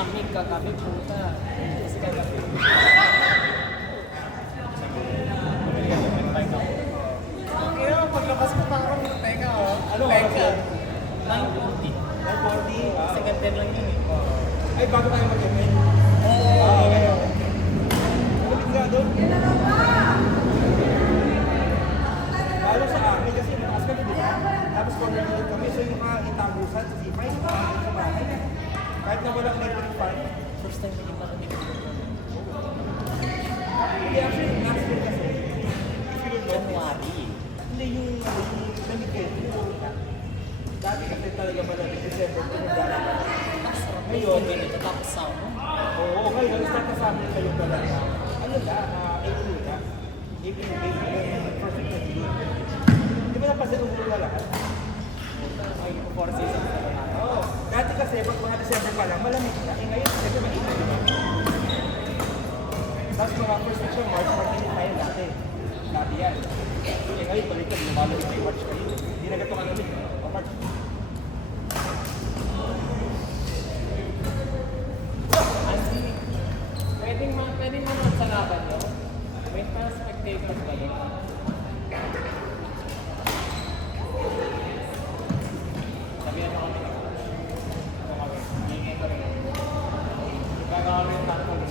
lamig kagabi puta. Kasi kagabi. Kaya paglabas ko parang teka oh. Ano Teka. 9:40. 9:40. Kasi gantin lang yun eh. Ay, bago tayo mag-event. Oo. Okay. Kapit nga doon. Lalo sa amin kasi mataas kami dito. Tapos corner ulit kami. So yung mga itagusan sa C5, sa bahay. Kahit na walang electric fan. First time ko kita kami. Hindi, actually, last year kasi. If you don't notice. January. Hindi yung lamig kayo. Dati kasi talaga malamig. December ko yung dati. Ngayon, ganito tapos sauna. Oo, ngayon, start na sa amin kayo talaga. Ano na, April na. April, first week na June. Di ba napansin umulo na lahat? Ay, 4 seasons na lang. Oo. Dati kasi, pag mga December pa lang, malamig na. Eh ngayon, kasi mainit, di ba? Tapos mga first week ng March, mag-init tayo dati. Dati yan. Eh ngayon, balik ka, lumalamig na yung March kayo. Hindi na gato kalamig. March. Pwedeng manood sa laban nyo. Wait para spectators ba yun? Sabi naman kami na coach. Ito kami. Hingin ko rin. Gagawa rin tayo rin.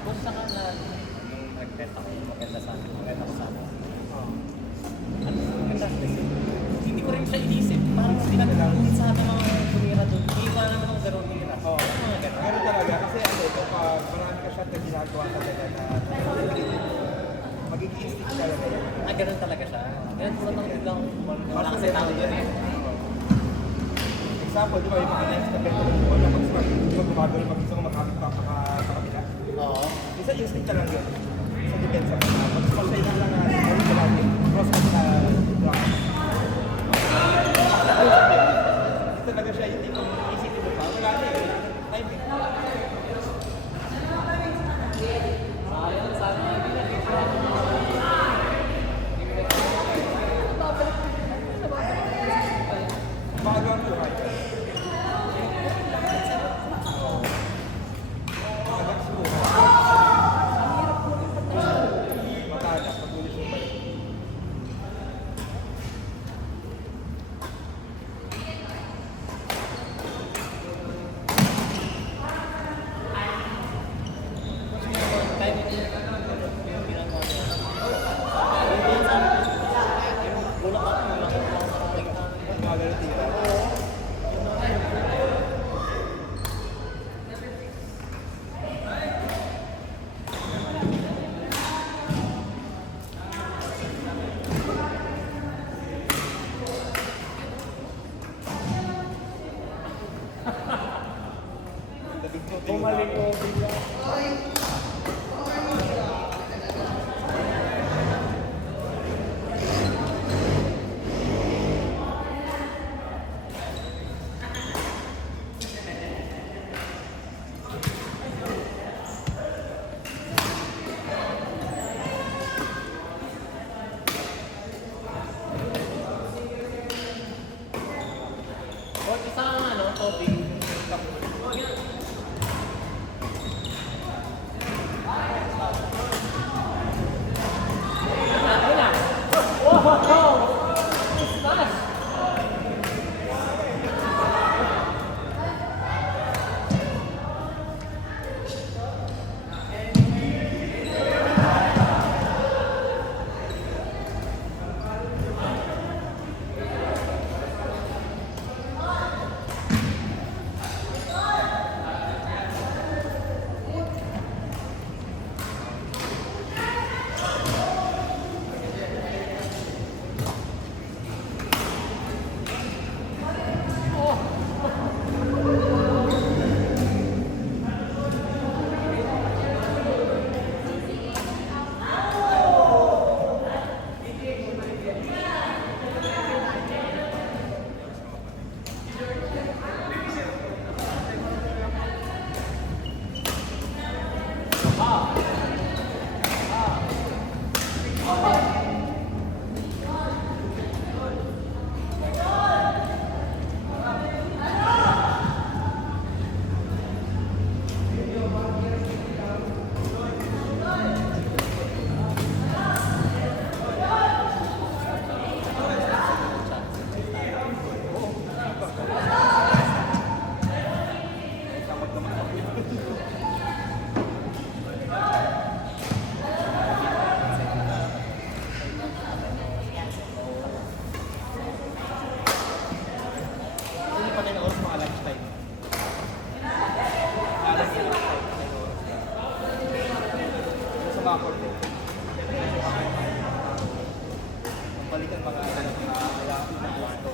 Kumusta ka na nung nag-bet ako, maganda ko sana. Ano, maganda kasi. Hindi ko rin siya inisip. Parang pinag-ulit sa ating mga tumira doon. Hindi pa naman ako gano'n tumira. Oo. Mga gano'n. Ganun talaga, kasi ano ito, pag marami ka shot na ginagawa talaga na magiging instinct talaga yan. Ah, gano'n talaga siya. Ganun po lang biglang wala kasi tao doon eh. Example, di ba yung mga next na beto ng buwan na mag-start, di ba gumagawin pag gusto ko makapit pa sa kabila? Oo. Isa instinct ka lang yun. Sa depensa ka na. Pag sa ilang lang na gawin ka natin, cross ka sa block. Hindi talaga siya yung tipong isipin mo pa. Wala na eh. Timing. Sayang, sana hindi na dito. Bagang buhay. Bagang si buhay. Matalas, magulis yung balik. Kahit hindi yung ginagawa niya. Bulak ako, bulak ako. Magagano tira. Bumalik ko bigla. O, isang ano, topic. Huwag naman ako. Hindi pa rin oras mga lunchtime. Alas na lang tayo. Sa mga korte. Balikan mga alam na alam na gusto.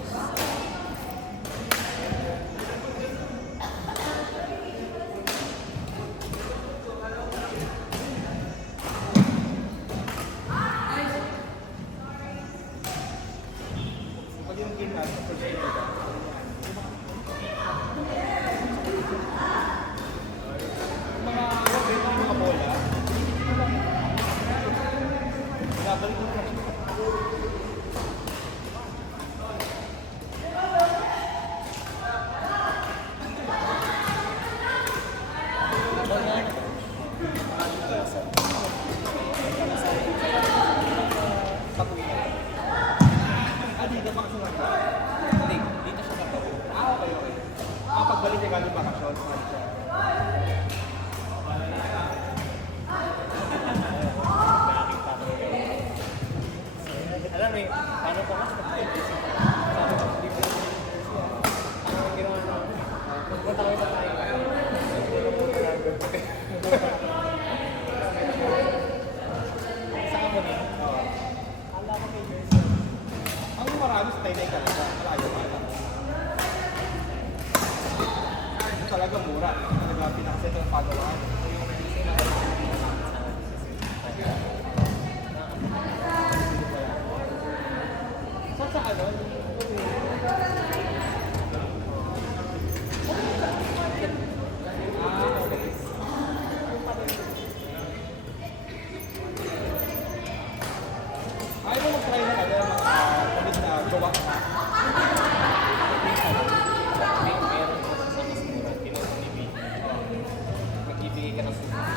Pag yung game natin, first game na mga bola, nabalik mo lang. Dito pa kasi lang. Hindi, dito siya kapag. Okay, okay. Pagbalik niya galing bakasyon, mahal siya. Alam mo, paano ko mas mag-isip? Sabi ko, hindi ko ang ginawa na, punta kami sa tayo. Saan mo na? Kala ko kay Jersey. Ang marami sa Taytay talaga, malayo pa lang. Ito talaga mura. Talaga pinakaset ng pagawaan. Saan sa ano? Ayaw mo mag-try ng ano, kamit na gawa ka. Meron ko sa mas mura, tinutulibig. Magbibigay ka ng susunod.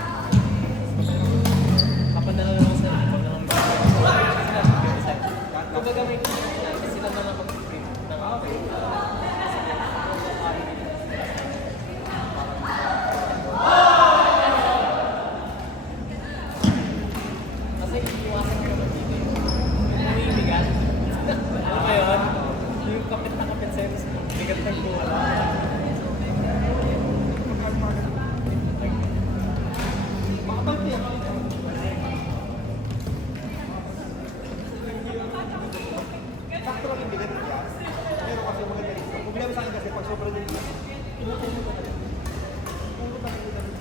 Kapadala naman sa ikaw naman ba? Sila mag-design. Kumbaga may sila na lang mag-print ng okay. Kasi iiwasan ko naman dito yung umiibigan. Ano ba yun? Yung kapit na kapit sa'yo, bigat ng buwan. Makapal yan. Sakto lang yung bigat niya. Pero kasi maganda rin. Problema sa akin kasi pag sobrang din niya, pinutulog ko talaga.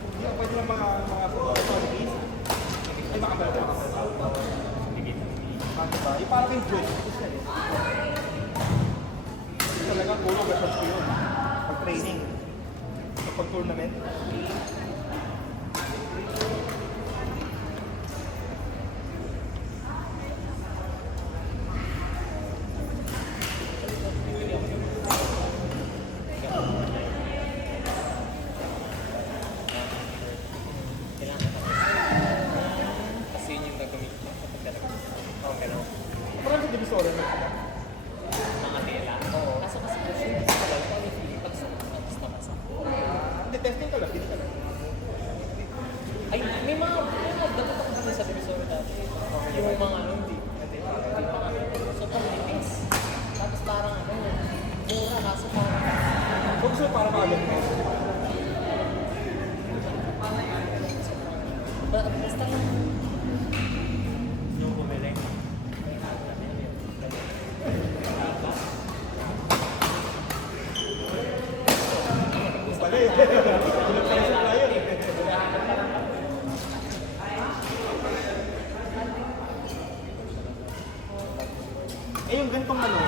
Hindi ako pwede lang mga photographers. Ay, makapal ka. Diba? Yung parang yung joint. Ito siya eh. Ito talaga puro versus ko yun. Pag-training. Kapag tournament. Kasi yun yung gagawin ko kapag talaga. Oo, gano'n. Parang sa divisoria na. Mga tela. Oo. Kaso kasi kung hindi sa talaga, ikaw yung feeling pag tapos nabasa. Hindi, testing ka lang. Hindi ka lang. Ay, may mga dapat ako kasi sa divisory dati. Yung mga ano, hindi pa kami. So, pag-nipis. Tapos parang ano, mura kaso parang Kung gusto para makagano mo. basta lang. Yung bumili. Pala eh. Pinagpalasok tayo eh. Eh yung gantong ano,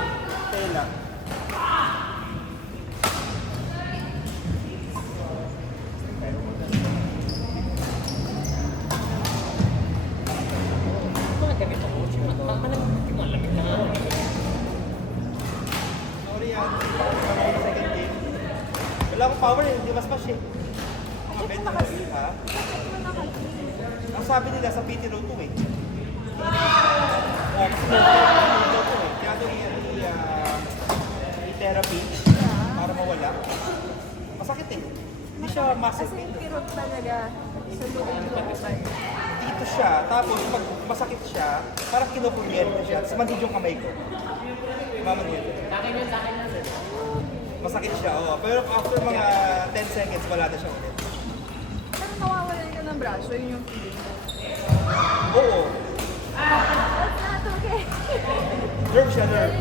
tela. Mga ganito ko. Malamig na nga. Sorry yan. Second game. Wala akong power eh. Hindi mas mas eh. Mga bet na kasi ha. Ang sabi nila sa PT Road 2 eh. Kasi PT Road 2 eh. Kaya ito i-therapy para mawala. Masakit eh. Hindi siya As muscle in, pain. kirot talaga sa loob-looban. Dito siya, tapos pag masakit siya, parang kinukuryente siya, tapos manhid yung kamay ko. Mamanhid. Sa akin yun, sa akin yun. Masakit siya, oo. Pero after mga 10 seconds, wala na siya ulit. Pero nawawalan ka ng braso, yun yung feeling ko. Oo. That's not okay. Nerve siya, nerve.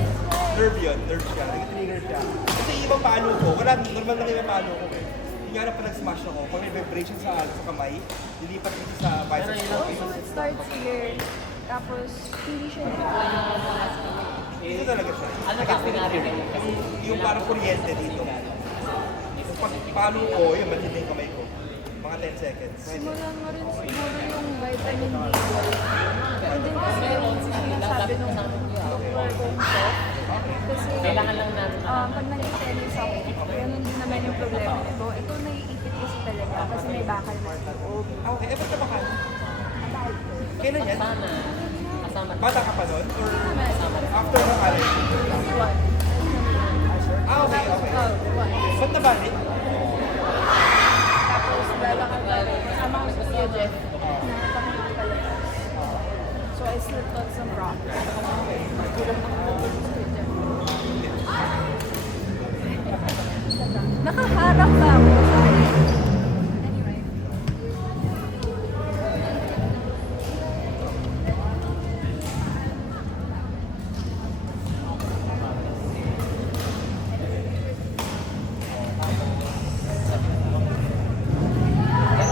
Nerve yun, nerve siya. Nag-trigger siya. Kasi yung ibang paano ko, wala, normal lang yung paano ko. Yung nga na pa nag-smash ako, kung may vibration sa kamay, lilipat dito sa biceps ko. Also, it starts here. Tapos, hindi siya Dito talaga siya. Ano kasi natin? Yung parang kuryente dito. Yung pag paano ko, yun, manhid na yung kamay ko. Mga 10 seconds. simulan mo rin siguro yung vitamin D. And then kasi yung sinasabi nung doktor kong chef. Kasi Kailangan lang natin. pag nag-tennis ako, ganun din naman yung problema nito. Ito naiipit kasi talaga kasi may bakal na sa loob. Ah, okay. Eh, ba't ka ba ka? Kailan yan? Sana. Kasama. Bata ka pa nun? Or Naman. after ng allergy? One. Ah, okay, okay. Oh, one. Ba't nabalik? Tapos lalakad ako. Kasama ko si Kuya Jeff. Nakatakot ko palabas. So I slipped on some rocks. Nagulang ako si Kuya Jeff. Nakaharap ka ako sa akin. Anyway.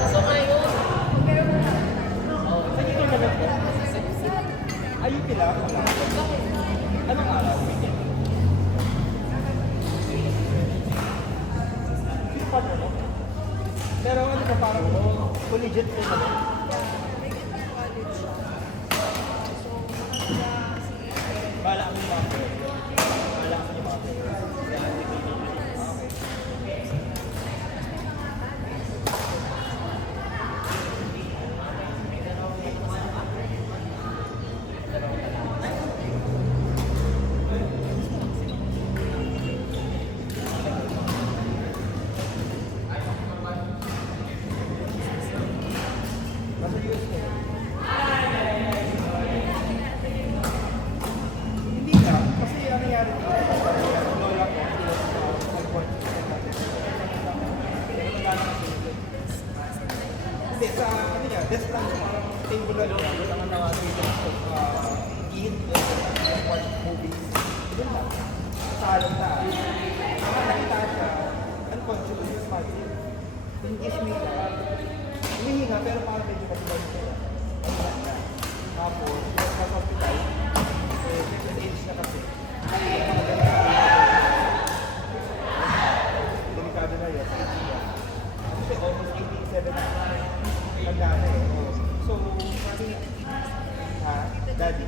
So ngayon, Ayun pila. Anong araw? Paano mo? Pero ano ka parang collegiate ko naman? Bala kami mga Bala kami mga Nasa US ko. Hindi ka, kasi ang nangyari dito, lola ko, hindi, sa ano niya, desk lang siya, parang table lang siya, wala nga na eat, watch movies, yun lang. Salon na. Saka nakita siya, unconscious, just magic. Pinigis me na, humihinga pero parang medyo matibay siya. Ayun na. Tapos, nasa hospital, second age na kasi. Delikado na yun, sa age niya. Kasi almost 87 na. Tanda na eh. Oh. So, sabi niya, ha? Daddy?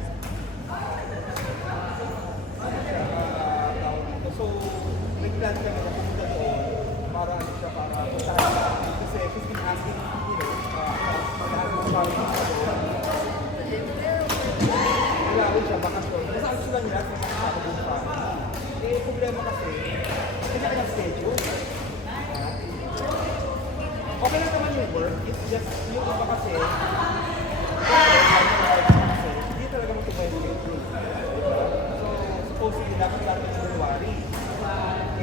Ano siya, tawag dito. So, nag-plan kami na pumunta doon para ano siya, para puntahan siya. Kasi she's been asking, you know, mag-aaral mo sa Ilawin siya, baka so. Kasi ano sila nila, kung makakabog pa. Eh, problema kasi, kanya-kanyang schedule. Okay lang naman yung work, it's just yung iba kasi, hindi talaga matubay yung schedule. Diba? So, supposedly, dapat lang ng January.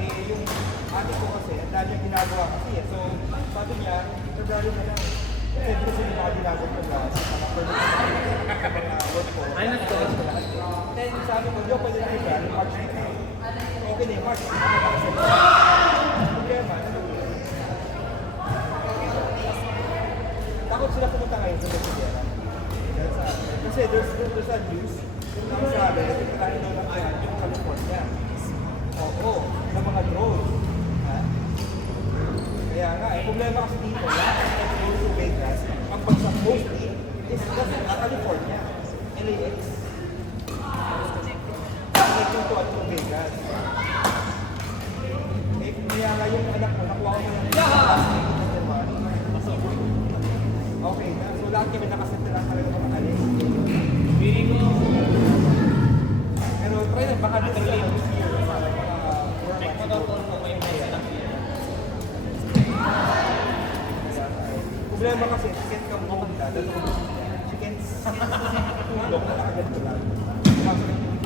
Eh, yung ate ko kasi, ang dami yung ginagawa kasi eh. So, sabi niya, February na lang. Kasi kasi yung mga ginagawa ko na, sa mga permit, work ko. Ay, nag-college ko lahat. Then, sabi ko, di ako pwede na February, March na ito. Okay na yung March, problema, ano yun? Takot sila pumunta ngayon sa Cordillera. Kasi there's a news na sabi, nagkakaroon daw ng ayan yung California. Oo, ng mga drones. Ha? Kaya nga, problema kasi dito, lahat ng drones to Vegas, ang bagsak mostly is just California, LAX. Like yung to Vegas. Eh, kaya nga yung anak ko, nakuha ko ng okay na. So lahat kami nakasettle lang talaga mga alis. Pero try na, baka dito lang this year para mga Problema kasi, si Ken Kamuhong na, dahil si Ken tulong na agad